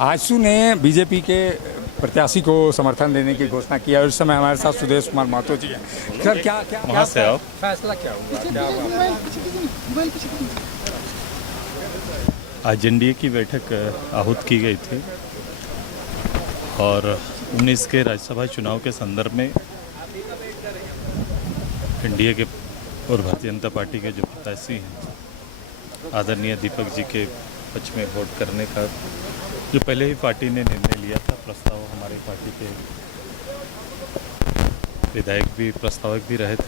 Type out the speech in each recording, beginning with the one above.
आजसू ने बीजेपी के प्रत्याशी को समर्थन देने की घोषणा की है और इस समय हमारे साथ सुदेश कुमार महतो जी हैं। सर क्या क्या वहाँ से आओ। फैसला क्या हुआ? आज एनडीए की बैठक आहूत की गई थी और 19 के राज्यसभा चुनाव के संदर्भ में एनडीए के और भारतीय जनता पार्टी के जो प्रत्याशी हैं आदरणीय दीपक जी के पक्ष में वोट करने का जो पहले ही पार्टी ने निर्णय लिया था। प्रस्ताव हमारे पार्टी के विधायक भी प्रस्तावक भी रहे थे।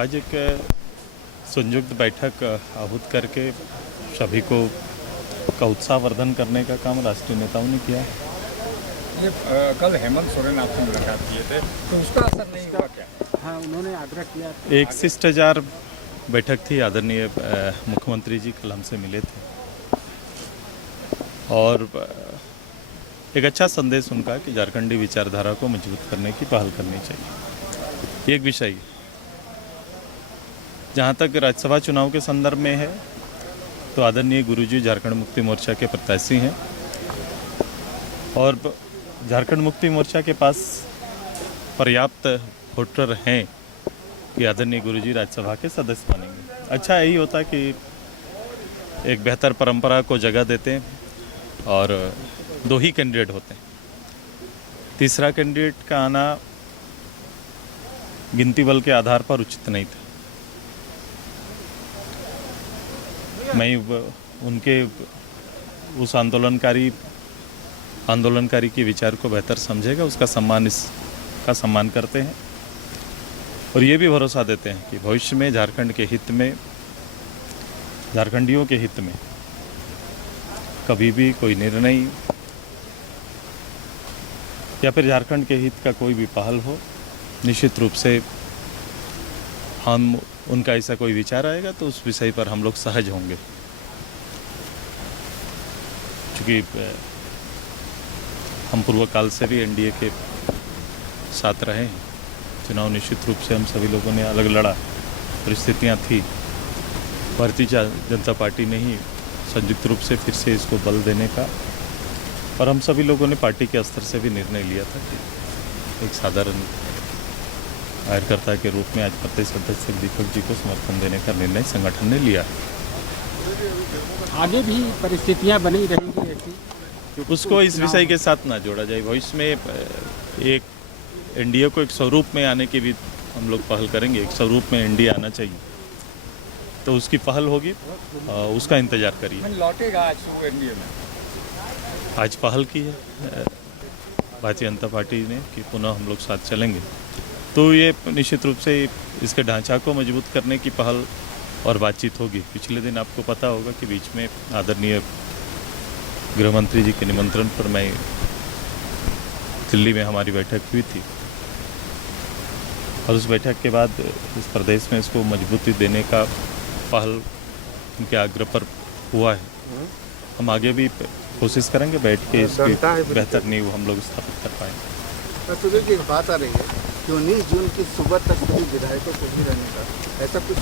आज एक संयुक्त बैठक आहूत करके सभी को का उत्साहवर्धन करने का काम राष्ट्रीय नेताओं ने किया। ये कल हेमंत सोरेन आपसे मुलाकात किए थे तो उसका असर नहीं हुआ क्या? हाँ, उन्होंने आग्रह किया। एक शिष्टाचार बैठक थी। आदरणीय मुख्यमंत्री जी कल हमसे मिले थे और एक अच्छा संदेश उनका कि झारखंडी विचारधारा को मजबूत करने की पहल करनी चाहिए। एक विषय जहाँ तक राज्यसभा चुनाव के संदर्भ में है तो आदरणीय गुरुजी झारखंड मुक्ति मोर्चा के प्रत्याशी हैं और झारखंड मुक्ति मोर्चा के पास पर्याप्त वोटर हैं कि आदरणीय गुरुजी राज्यसभा के सदस्य बनेंगे। अच्छा यही होता कि एक बेहतर परंपरा को जगह देते हैं और दो ही कैंडिडेट होते हैं। तीसरा कैंडिडेट का आना गिनती बल के आधार पर उचित नहीं था। मैं उनके उस आंदोलनकारी के विचार को बेहतर समझेगा, उसका सम्मान करते हैं और ये भी भरोसा देते हैं कि भविष्य में झारखंड के हित में, झारखंडियों के हित में कभी भी कोई निर्णय या फिर झारखंड के हित का कोई भी पहल हो, निश्चित रूप से हम उनका ऐसा कोई विचार आएगा तो उस विषय पर हम लोग सहज होंगे। क्योंकि हम पूर्व काल से भी एनडीए के साथ रहे हैं। चुनाव निश्चित रूप से हम सभी लोगों ने अलग लड़ा, परिस्थितियां थी। भारतीय जनता पार्टी ने ही संयुक्त रूप से फिर से इसको बल देने का और हम सभी लोगों ने पार्टी के स्तर से भी निर्णय लिया था कि एक साधारण कार्यकर्ता के रूप में आज प्रदेश अध्यक्ष दीपक जी को समर्थन देने का निर्णय संगठन ने लिया। आगे भी परिस्थितियां बनी रहेंगी ऐसी, उसको इस विषय के साथ ना जोड़ा जाए। भविष्य में एक एनडीए को एक स्वरूप में आने की भी हम लोग पहल करेंगे। एक स्वरूप में एनडीए आना चाहिए तो उसकी पहल होगी, उसका इंतजार करिए। लौटेगा आज एनडीए में? आज पहल की है भारतीय जनता पार्टी ने कि पुनः हम लोग साथ चलेंगे, तो ये निश्चित रूप से इसके ढांचा को मजबूत करने की पहल और बातचीत होगी। पिछले दिन आपको पता होगा कि बीच में आदरणीय गृह मंत्री जी के निमंत्रण पर मैं दिल्ली में हमारी बैठक हुई थी और उस बैठक के बाद इस प्रदेश में इसको मजबूती देने का पहल उनके आग्रह पर हुआ है। हम आगे भी कोशिश करेंगे बैठ के इसकी बेहतर नींव हम लोग स्थापित कर पाएंगे। सुधीर जी, बात आ रही है कि 19 जून की सुबह तक सभी विधायकों को भी रहने का ऐसा कुछ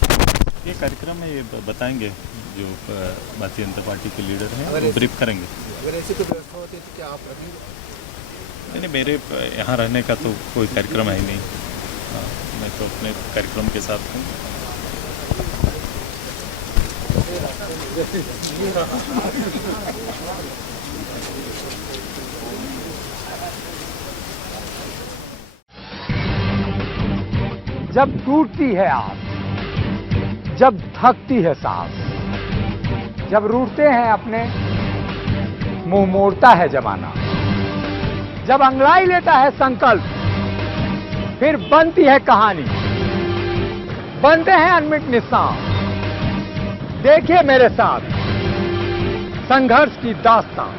ये कार्यक्रम है, ये बताएंगे जो भारतीय जनता पार्टी के लीडर हैं वो ब्रीफ करेंगे। अगर ऐसी कोई व्यवस्था होती है तो क्या आप रहेंगे? नहीं, मेरे यहाँ रहने का तो कोई कार्यक्रम है ही नहीं। मैं तो अपने कार्यक्रम के साथ हूँ। जब टूटती है आस, जब थकती है सांस, जब रूठते हैं अपने, मुंह मोड़ता है जमाना, जब अंगड़ाई लेता है संकल्प, फिर बनती है कहानी, बनते हैं अनमिट निशान। देखिए मेरे साथ संघर्ष की दास्तान।